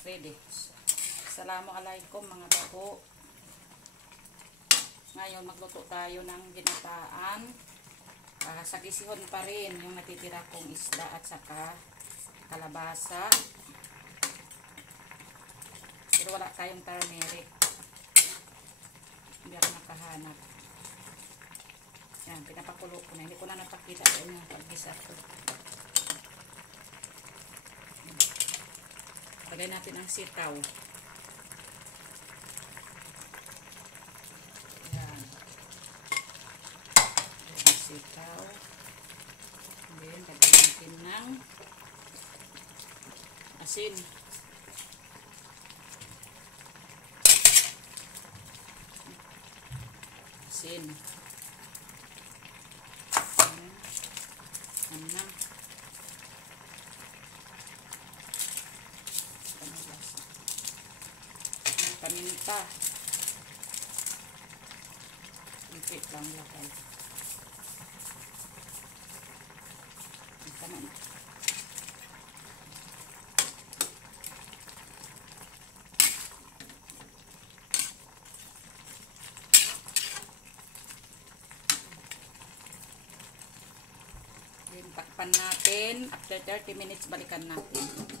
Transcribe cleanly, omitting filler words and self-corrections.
Ready. Assalamualaikum mga bako. Ngayon magluto tayo ng ginataan. Sagisihon pa rin yung natitira kong isda at saka kalabasa. Pero wala tayong turmeric. Hindi ako nakahanap. Yan, pinapakulo ko na. Hindi ko na napakita sa inyo pag-gisa ko. Lagay natin ang sitaw. Yan. Sitaw. Then, lagay natin ng asin. Asin. Anam. Paminta. Ipit lang lagay. Ito na. Takpan natin. After 30 minutes, balikan natin.